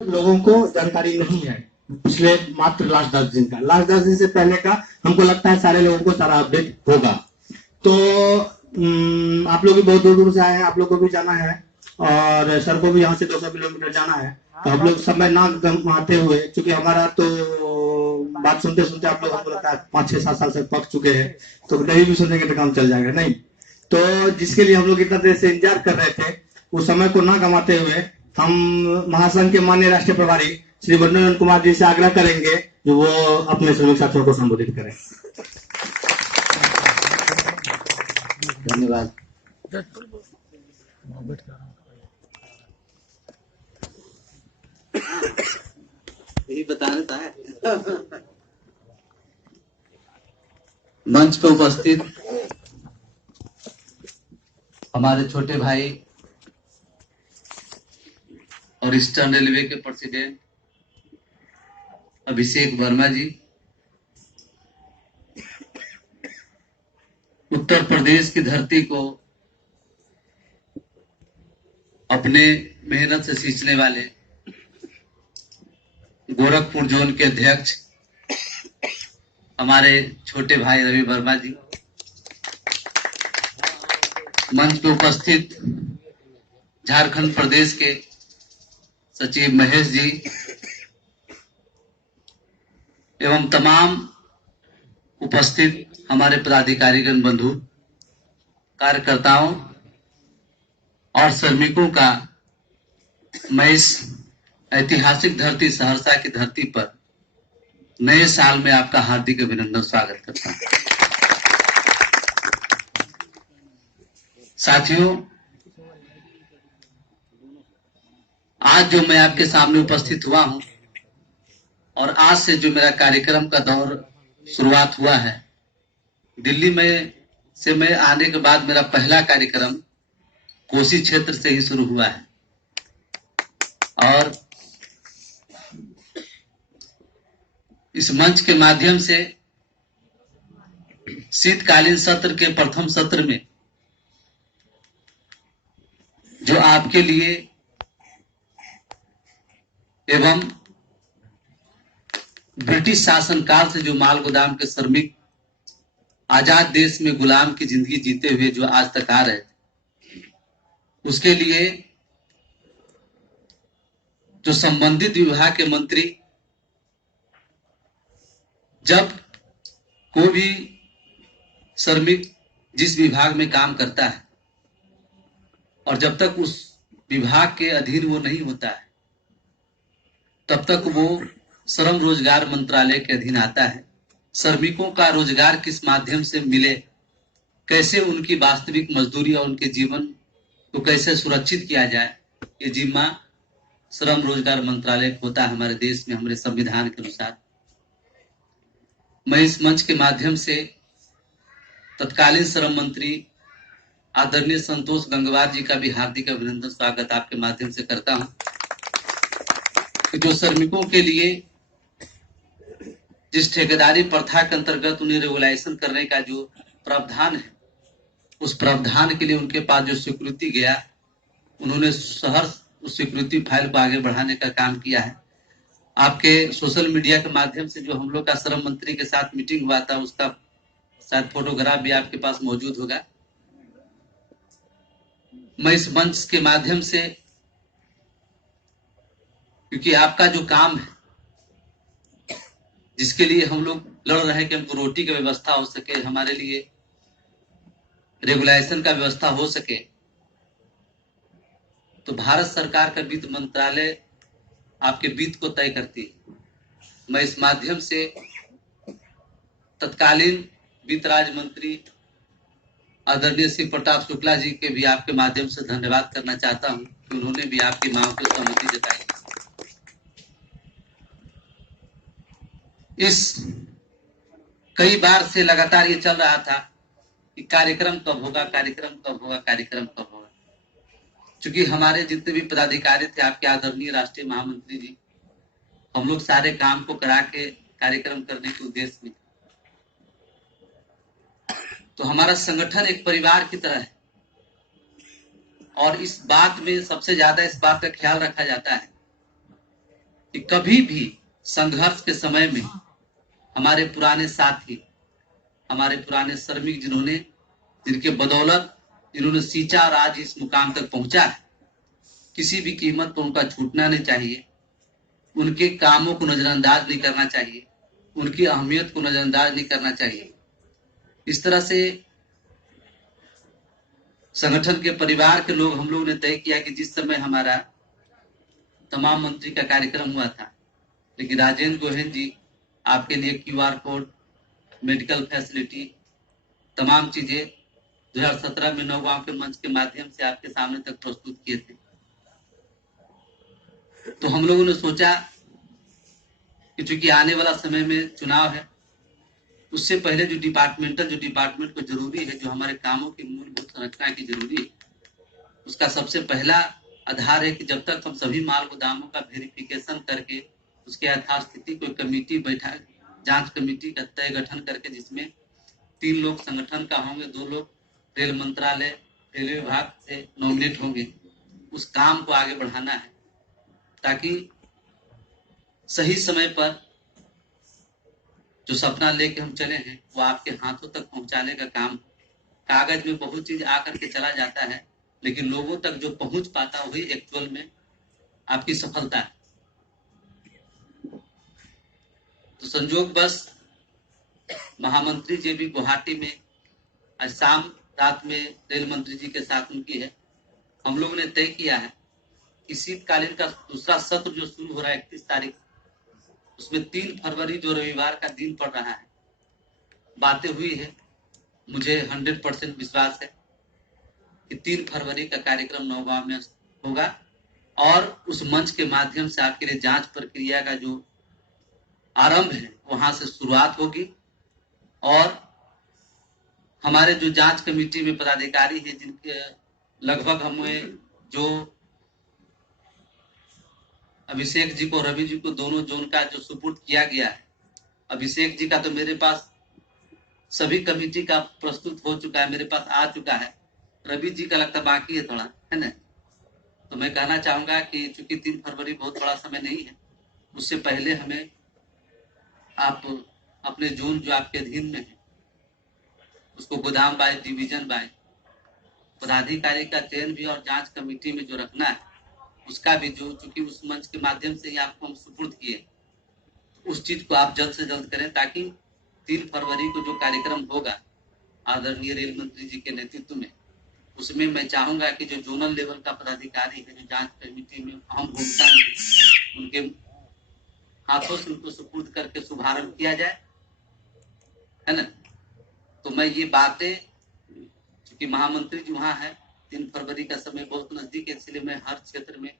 लोगों को जानकारी नहीं है पिछले मात्र लास्ट 10 दिन से पहले का हमको लगता है सारे लोगों को सारा अपडेट होगा। तो आप लोग भी बहुत दूर दूर से आए हैं, आप लोग को भी जाना है और सर को भी यहाँ से 200 किलोमीटर जाना है। तो हम लोग समय ना गंवाते हुए, क्योंकि हमारा तो बात सुनते सुनते आप लोग हमको लगता है 5 6 7 साल से पक चुके हैं, तो नहीं भी सुनेंगे तो काम चल जाएगा नहीं। तो जिसके लिए हम लोग इतना देर से इंतजार कर रहे थे, उस समय को ना गंवाते हुए हम महासंघ के माननीय राष्ट्रीय प्रभारी श्री वरुण कुमार जी से आग्रह करेंगे कि वो अपने श्रमिक साथियों को संबोधित करें। धन्यवाद। यही बताना था। मंच पर उपस्थित हमारे छोटे भाई और ईस्टर्न रेलवे के प्रेसिडेंट अभिषेक वर्मा जी, उत्तर प्रदेश की धरती को अपने मेहनत से सींचने वाले गोरखपुर जोन के अध्यक्ष हमारे छोटे भाई रवि वर्मा जी, मंच पर उपस्थित झारखंड प्रदेश के सचिव महेश जी एवं तमाम उपस्थित हमारे पदाधिकारीगण बंधु, कार्यकर्ताओं और श्रमिकों का मैं इस ऐतिहासिक धरती सहरसा की धरती पर नए साल में आपका हार्दिक अभिनंदन स्वागत करता हूं। साथियों, आज जो मैं आपके सामने उपस्थित हुआ हूं और आज से जो मेरा कार्यक्रम का दौर शुरुआत हुआ है, दिल्ली में से मैं आने के बाद मेरा पहला कार्यक्रम कोसी क्षेत्र से ही शुरू हुआ है और इस मंच के माध्यम से शीतकालीन सत्र के प्रथम सत्र में जो आपके लिए एवं ब्रिटिश शासनकाल से जो माल गोदाम के श्रमिक आजाद देश में गुलाम की जिंदगी जीते हुए जो आज तक आ रहे, उसके लिए जो संबंधित विभाग के मंत्री जब कोई भी श्रमिक जिस विभाग में काम करता है और जब तक उस विभाग के अधीन वो नहीं होता है, तब तक वो श्रम रोजगार मंत्रालय के अधीन आता है। श्रमिकों का रोजगार किस माध्यम से मिले, कैसे उनकी वास्तविक मजदूरी और उनके जीवन को कैसे सुरक्षित किया जाए, ये जिम्मा श्रम रोजगार मंत्रालय को होता है हमारे देश में, हमारे संविधान के अनुसार। मैं इस मंच के माध्यम से तत्कालीन श्रम मंत्री आदरणीय संतोष गंगवार जी का भी हार्दिक अभिनंदन स्वागत आपके माध्यम से करता हूं कि जो श्रमिकों के लिए जिस ठेकेदारी प्रथा के अंतर्गत उन्हें रेगुलाइजेशन करने का जो प्रावधान है, उस प्रावधान के लिए उनके पास जो स्वीकृति गया, उन्होंने सहर्ष उस स्वीकृति फाइल को आगे बढ़ाने का काम किया है। आपके सोशल मीडिया के माध्यम से जो हम लोग का श्रम मंत्री के साथ मीटिंग हुआ था, उसका शायद फोटोग्राफ भी आपके पास मौजूद होगा। मैं इस मंच के माध्यम से, क्योंकि आपका जो काम है जिसके लिए हम लोग लड़ रहे हैं कि हमको रोटी की व्यवस्था हो सके, हमारे लिए रेगुलेशन का व्यवस्था हो सके, तो भारत सरकार का वित्त मंत्रालय आपके वित्त को तय करती है। मैं इस माध्यम से तत्कालीन वित्त राज्य मंत्री आदरणीय श्री प्रताप शुक्ला जी के भी आपके माध्यम से धन्यवाद करना चाहता हूं कि उन्होंने भी आपकी मांग को सहमति जताई। इस कई बार से लगातार ये चल रहा था कि कार्यक्रम कब होगा, कार्यक्रम कब होगा, कार्यक्रम कब होगा। चूंकि हमारे जितने भी पदाधिकारी थे, आपके आदरणीय राष्ट्रीय महामंत्री जी, हम लोग सारे काम को करा के कार्यक्रम करने के उद्देश्य में, तो हमारा संगठन एक परिवार की तरह है और इस बात में सबसे ज्यादा इस बात का ख्याल रखा जाता है कि कभी भी संघर्ष के समय में हमारे पुराने साथी, हमारे पुराने श्रमिक जिनके बदौलत जिन्होंने सींचा और आज इस मुकाम तक पहुंचा है, किसी भी कीमत पर उनका छूटना नहीं चाहिए। उनके कामों को नजरअंदाज नहीं करना चाहिए, उनकी अहमियत को नजरअंदाज नहीं करना चाहिए। इस तरह से संगठन के परिवार के लोग, हम लोगों ने तय किया कि जिस समय हमारा तमाम मंत्री का कार्यक्रम हुआ था, लेकिन राजेंद्र गोहेन जी आपके लिए QR कोड, मेडिकल फैसिलिटी, तमाम चीजें 2017 में नौगांव के मंच के माध्यम से आपके सामने तक प्रस्तुत किए थे। तो हम लोगों ने सोचा कि चूंकि आने वाला समय में चुनाव है, उससे पहले जो डिपार्टमेंट को जरूरी है, जो हमारे कामों की मूलभूत संरचना की जरूरी है, उसका सबसे पहला आधार है कि जब तक हम सभी माल गोदामों का वेरिफिकेशन करके उसके यथास्थिति कोई कमेटी बैठा, जांच कमेटी का तय गठन करके, जिसमें 3 लोग संगठन का होंगे, 2 लोग रेल मंत्रालय, रेलवे विभाग से नॉमिनेट होंगे, उस काम को आगे बढ़ाना है, ताकि सही समय पर जो सपना लेके हम चले हैं वो आपके हाथों तक पहुंचाने का काम। कागज में बहुत चीज आकर के चला जाता है, लेकिन लोगों तक जो पहुंच पाता वही एक्चुअल में आपकी सफलता है। तो संजोग बस महामंत्री जी भी गुवाहाटी में आज शाम रात में रेल मंत्री जी के साथ उनकी है। हम लोगों ने तय किया है कि शीतकालीन का दूसरा सत्र जो शुरू हो रहा है 31 तारीख, उसमें 3 फरवरी जो रविवार का दिन पड़ रहा है, बातें हुई है। मुझे 100% विश्वास है कि 3 फरवरी का कार्यक्रम नौगांव में होगा और उस मंच के माध्यम से आपके लिए जांच प्रक्रिया का जो आरंभ है वहां से शुरुआत होगी। और हमारे जो जांच कमेटी में पदाधिकारी हैं, जिनके लगभग हमें जो अभिषेक जी को, रवि जी को, दोनों जोन का जो सुपुर्द किया गया है, अभिषेक जी का तो मेरे पास सभी कमेटी का प्रस्तुत हो चुका है, मेरे पास आ चुका है। रवि जी का लगता बाकी है थोड़ा, है ना। तो मैं कहना चाहूंगा कि चूंकि 3 फरवरी बहुत बड़ा समय नहीं है, उससे पहले हमें आप अपने जोन जो आपके अधीन में है उसको गोदाम बाय डिवीजन बाय पदाधिकारी का चयन भी और जांच कमेटी में जो रखना है उसका भी, जो चूंकि उस मंच के माध्यम से ही आपको हम सुपुर्द किए, उस चीज को आप जल्द से जल्द करें, ताकि 3 फरवरी को जो कार्यक्रम होगा आदरणीय रेल मंत्री जी के नेतृत्व में, उसमें मैं चाहूंगा कि जो जोनल लेवल का पदाधिकारी है, जो जांच कमेटी में अहम भूमिका में, उनके हाथों से उनको सुपुर्द करके शुभारंभ किया जाए, है ना। तो मैं ये बातें, क्योंकि महामंत्री जी वहां है, 3 फरवरी का समय बहुत नजदीक है, इसलिए मैं हर क्षेत्र में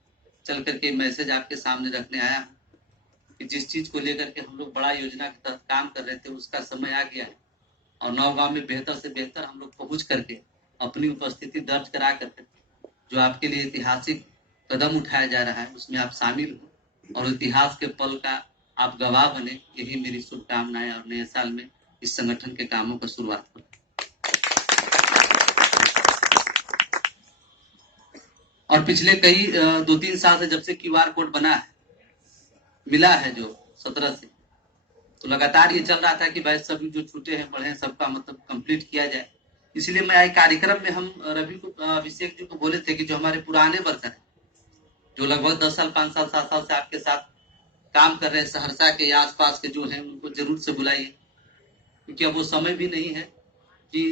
चल करके मैसेज आपके सामने रखने आया हूँ कि जिस चीज को लेकर के हम लोग बड़ा योजना के तहत काम कर रहे थे, उसका समय आ गया है और नौगांव में बेहतर से बेहतर हम लोग पहुंच करके अपनी उपस्थिति दर्ज करा करके जो आपके लिए ऐतिहासिक कदम उठाया जा रहा है उसमें आप शामिल हो और इतिहास के पल का आप गवाह बने। यही मेरी शुभकामनाएं और नए साल में इस संगठन के कामों का शुरुआत हो। और पिछले कई 2-3 साल से जब से QR कोड बना है, मिला है जो 17 से, तो लगातार ये चल रहा था कि भाई सभी जो छूटे हैं पढ़े हैं सबका मतलब कंप्लीट किया जाए। इसलिए मैं आज कार्यक्रम में हम रवि को, अभिषेक जी को बोले थे कि जो हमारे पुराने वर्कर हैं, जो लगभग 10 साल 5 साल 7 साल से आपके साथ काम कर रहे हैं, सहरसा के आसपास के जो हैं, उनको जरूर से बुलाइए, क्योंकि अब वो समय भी नहीं है कि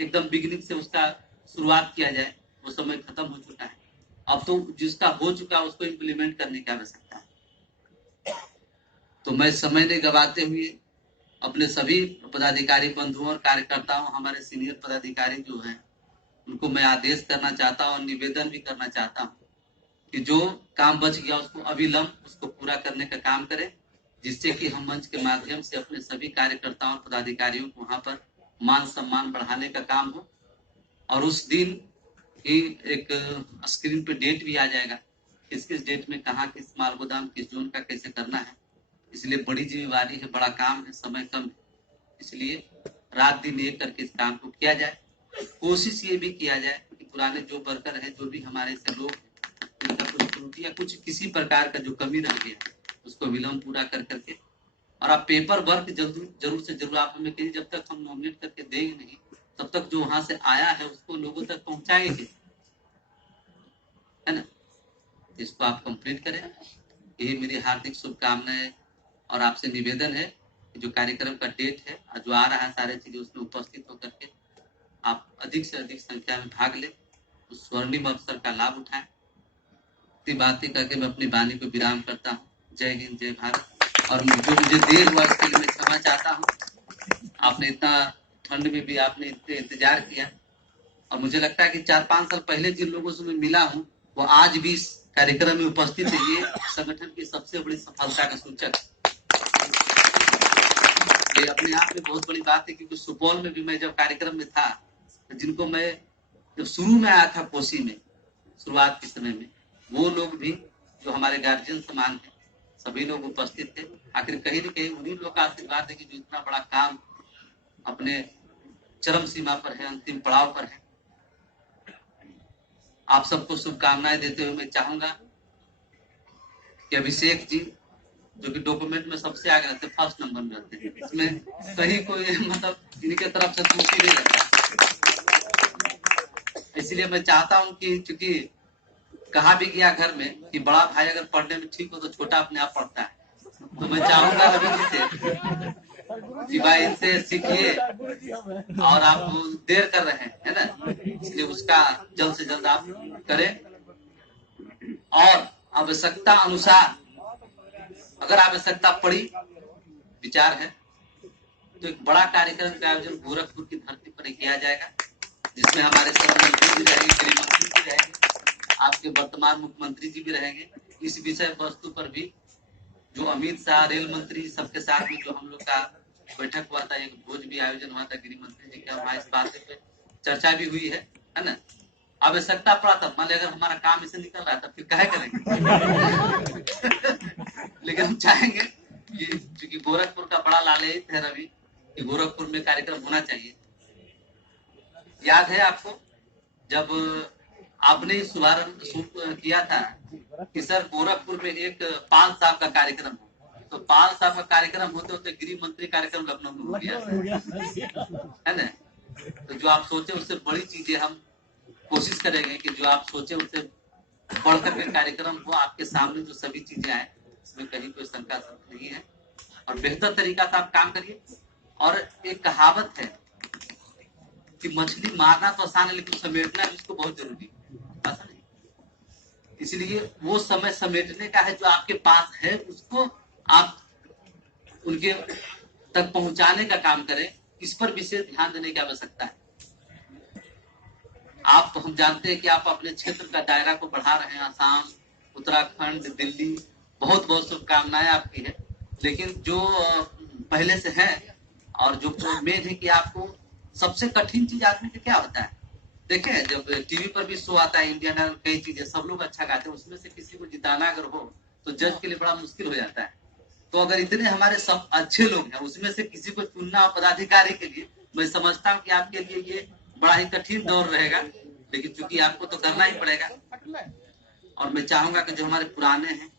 एकदम बिगिनिंग से उसका शुरुआत किया जाए, वो समय खत्म हो चुका है। अब तो जिसका हो चुका है उसको इम्प्लीमेंट करने की आवश्यकता है। तो मैं समय नहीं गवाते हुए अपने सभी पदाधिकारी बंधुओं और कार्यकर्ताओं, हमारे सीनियर पदाधिकारी जो हैं, उनको मैं आदेश करना चाहता हूं और निवेदन भी करना चाहता हूं कि जो काम बच गया उसको अविलंब उसको पूरा करने का काम करें, जिससे कि हम मंच के माध्यम से अपने सभी कार्यकर्ताओं और पदाधिकारियों को वहां पर मान सम्मान बढ़ाने का काम हो। और उस दिन ही एक स्क्रीन पे डेट भी आ जाएगा, किस डेट में कहाँ किस माल गोदाम किस जोन का कैसे करना है। इसलिए बड़ी जिम्मेवारी है, बड़ा काम है, समय कम है, इसलिए रात दिन एक करके इस काम को किया जाए। कोशिश ये भी किया जाए कि पुराने जो वर्कर है, जो भी हमारे से लोग हैं, उनका कोई त्रुटि या कुछ किसी प्रकार का जो कमी रह गया उसको विलम्ब पूरा कर करके, और आप पेपर वर्क जरूर से जरूर आप हमें कहिए। जब तक हम नॉमिनेट करके देंगे नहीं, तब तक जो वहां से आया है उसको लोगों तक पहुंचाएंगे, है ना। इसको आप कंप्लीट करें, यही मेरी हार्दिक शुभकामनाएं और आपसे निवेदन है कि जो कार्यक्रम का डेट है और जो आ रहा है सारे चीजें, उसमें उपस्थित होकर के आप अधिक से अधिक संख्या में भाग लें, उस स्वर्णिम अवसर का लाभ उठाएं। इतनी बातें करके मैं अपनी वाणी को विराम करता हूँ। जय हिंद, जय भारत। और जो मुझे देर हुआ इसके लिए मैं क्षमा चाहता हूँ। आपने इतना ठंड में भी आपने इंतजार किया, और मुझे लगता है कि 4-5 साल पहले जिन लोगों से मैं मिला हूँ वो आज भी इस कार्यक्रम में उपस्थित है। ये संगठन की सबसे बड़ी सफलता का सूचक, ये अपने आप में बहुत बड़ी बात है। क्योंकि सुपौल में भी मैं जब कार्यक्रम में था, जिनको मैं जब शुरू में आया था कोसी में शुरुआत के समय में, वो लोग भी जो हमारे गार्जियन समान है, सभी लोग उपस्थित थे। आखिर कहीं न कहीं उन्हीं लोग का आशीर्वाद है कि जो इतना बड़ा काम अपने चरम सीमा पर है, अंतिम पड़ाव पर है। आप सबको शुभकामनाएं देते हुए मैं चाहूंगा कि अभिषेक जी, जो कि डॉक्यूमेंट में सबसे आगे रहते, फर्स्ट नंबर में रहते हैं, इसमें कहीं कोई मतलब इनके तरफ से त्रुटि नहीं रहता। इसलिए मैं चाहता हूं कि, चूंकि कहा भी गया घर में कि बड़ा भाई अगर पढ़ने में ठीक हो तो छोटा अपने आप पढ़ता है, तो मैं चाहूंगा रवि जी से कि भाई इनसे सीखिए, और आप देर कर रहे हैं, है ना, इसलिए उसका जल्द से जल्द आप करें। और आवश्यकता अनुसार अगर आवश्यकता पड़ी, विचार है तो एक बड़ा कार्यक्रम का आयोजन गोरखपुर की धरती पर किया जाएगा, जिसमें हमारे सब मंत्री भी रहेंगे, गृह मंत्री भी रहेंगे, आपके वर्तमान मुख्यमंत्री जी भी रहेंगे। इस विषय वस्तु पर भी जो अमित शाह, रेल मंत्री, सबके साथ में जो हम लोग का बैठक हुआ था, एक भोज भी आयोजन हुआ था गृह मंत्री जी का, वहां इस बात पे चर्चा भी हुई है ना। आवश्यकता पड़ा तब, मान लिया अगर हमारा काम इसे निकल रहा था फिर क्या करेंगे। लेकिन हम चाहेंगे कि क्योंकि गोरखपुर का बड़ा लालयित है रवि कि गोरखपुर में कार्यक्रम होना चाहिए। याद है आपको जब आपने शुभारंभ किया था कि सर गोरखपुर में एक 5 साल का कार्यक्रम हो, तो 5 साल का कार्यक्रम होते होते गृह मंत्री कार्यक्रम लखनऊ में हो गया, है ना। तो जो आप सोचे उससे बड़ी चीजें हम कोशिश करेंगे कि जो आप सोचे उससे बढ़कर के कार्यक्रम हो, आपके सामने जो सभी चीजें आए उसमें कहीं कोई शंका नहीं है, और बेहतर तरीका से आप काम करिए। और एक कहावत है कि मछली मारना तो आसान है लेकिन समेटना भी उसको बहुत जरूरी है, इसलिए वो समय समेटने का है जो आपके पास है, उसको आप उनके तक पहुंचाने का काम करें। इस पर विशेष ध्यान देने की आवश्यकता है। आप हम जानते हैं कि आप अपने क्षेत्र का दायरा को बढ़ा रहे हैं, आसाम, उत्तराखंड, दिल्ली, बहुत बहुत शुभकामनाएं आपकी है। लेकिन जो पहले से है और जो उम्मीद है कि आपको सबसे कठिन चीज आदमी का क्या होता है, देखें जब टीवी पर भी शो आता है इंडियन आइडल, कई चीजें सब लोग अच्छा गाते हैं, उसमें से किसी को जिताना अगर हो तो जज के लिए बड़ा मुश्किल हो जाता है। तो अगर इतने हमारे सब अच्छे लोग हैं, उसमें से किसी को चुनना पदाधिकारी के लिए, मैं समझता हूँ कि आपके लिए ये बड़ा ही कठिन दौर रहेगा, लेकिन चूंकि आपको तो करना ही पड़ेगा। और मैं चाहूंगा कि जो हमारे पुराने हैं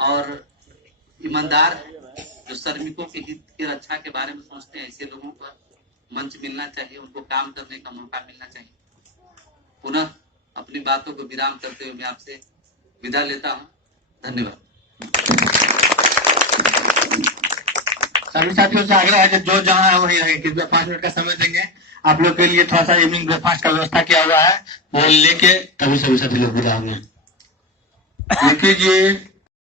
और ईमानदार हैं, जो श्रमिकों के हित की रक्षा के बारे में सोचते हैं, ऐसे लोगों को मंच मिलना चाहिए, उनको काम करने का मौका मिलना चाहिए। पुनः अपनी बातों को विराम करते हुए मैं आपसे विदा लेता हूँ। धन्यवाद। सभी साथियों से आग्रह है कि जो जहाँ है वही रहे, 5 मिनट का समय देंगे आप लोग के लिए। थोड़ा सा इवनिंग ब्रेकफास्ट का व्यवस्था किया हुआ है, वो लेके तभी सभी साथी लोग विदा होंगे। देखिए